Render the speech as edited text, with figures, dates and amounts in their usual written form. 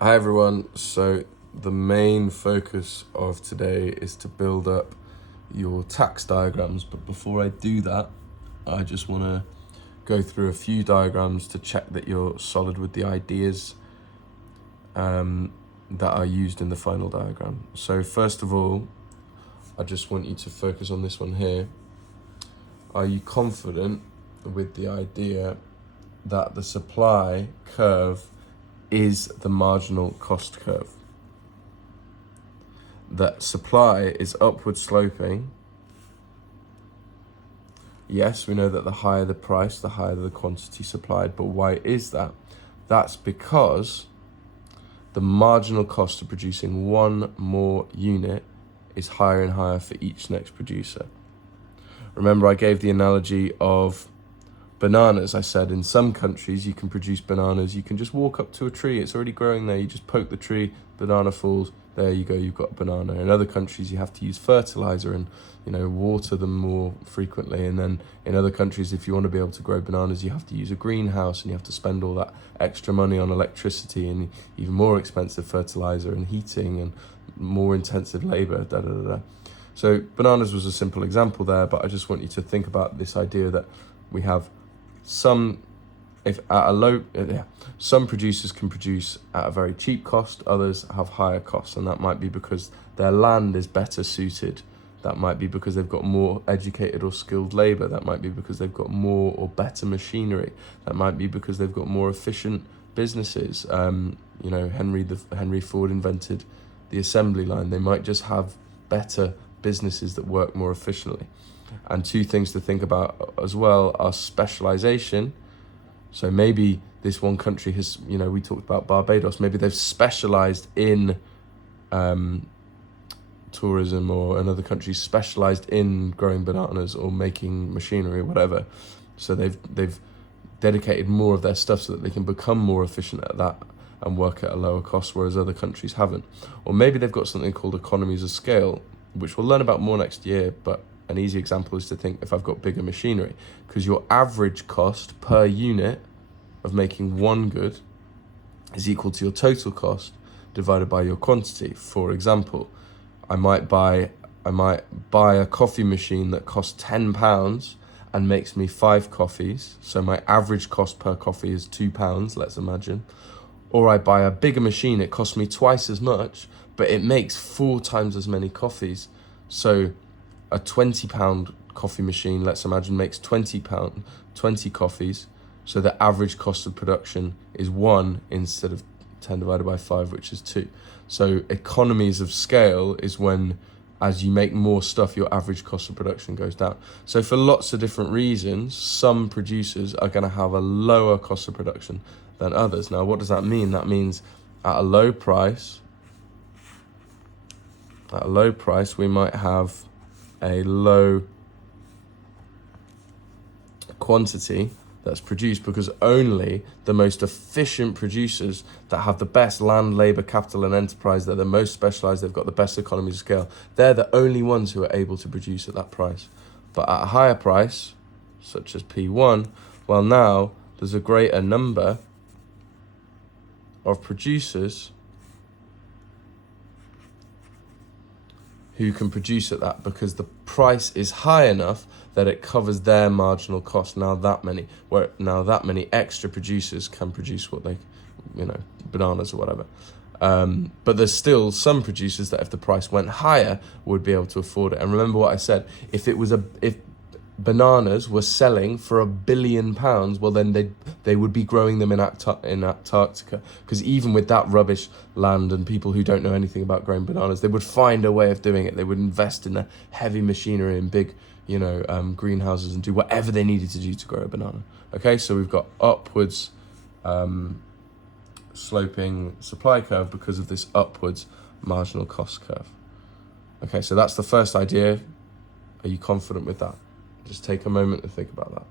Hi everyone. So the main focus of today is to build up your tax diagrams, but before I do that, I just want to go through a few diagrams to check that you're solid with the ideas that are used in the final diagram. So first of all, I just want you to focus on this one here. Are you confident with the idea that the supply curve is the marginal cost curve? That supply is upward sloping. Yes, we know that the higher the price, the higher the quantity supplied, but why is that? That's because the marginal cost of producing one more unit is higher and higher for each next producer. Remember, I gave the analogy of bananas. I said in some countries you can produce bananas, you can just walk up to a tree, it's already growing there, you just poke the tree, banana falls, there you go, you've got a banana. In other countries you have to use fertilizer and water them more frequently, and then in other countries, if you want to be able to grow bananas, you have to use a greenhouse and you have to spend all that extra money on electricity and even more expensive fertilizer and heating and more intensive labor. So bananas was a simple example there, but I just want you to think about this idea that we have some producers can produce at a very cheap cost, others have higher costs, and that might be because their land is better suited, that might be because they've got more educated or skilled labor, that might be because they've got more or better machinery, that might be because they've got more efficient businesses. Henry Ford invented the assembly line. They might just have better businesses that work more efficiently. And two things to think about as well are specialization. So maybe this one country has, we talked about Barbados, maybe they've specialized in tourism, or another country specialized in growing bananas or making machinery or whatever. So they've dedicated more of their stuff so that they can become more efficient at that and work at a lower cost, whereas other countries haven't. Or maybe they've got something called economies of scale, which we'll learn about more next year, but an easy example is to think if I've got bigger machinery, because your average cost per unit of making one good is equal to your total cost divided by your quantity. For example, I might buy a coffee machine that costs £10 and makes me 5 coffees. So my average cost per coffee is £2, let's imagine. Or I buy a bigger machine, it costs me twice as much, but it makes 4 times as many coffees. So a £20 coffee machine, let's imagine, makes £20 coffees. So the average cost of production is 1 instead of 10 divided by 5, which is 2. So economies of scale is when, as you make more stuff, your average cost of production goes down. So for lots of different reasons, some producers are going to have a lower cost of production than others. Now, what does that mean? That means at a low price, we might have a low quantity that's produced because only the most efficient producers that have the best land, labor, capital, and enterprise, they're the most specialized, they've got the best economies of scale, they're the only ones who are able to produce at that price. But at a higher price, such as P1, well, now there's a greater number of producers who can produce at that because the price is high enough that it covers their marginal cost. Now that many extra producers can produce what they, bananas or whatever. But there's still some producers that if the price went higher would be able to afford it. And remember what I said, if bananas were selling for £1 billion, well then they would be growing them in Antarctica, because even with that rubbish land and people who don't know anything about growing bananas, they would find a way of doing it. They would invest in the heavy machinery and big greenhouses and do whatever they needed to do to grow a banana. Okay, so we've got upwards sloping supply curve because of this upwards marginal cost curve. Okay, so that's the first idea. Are you confident with that? Just take a moment to think about that.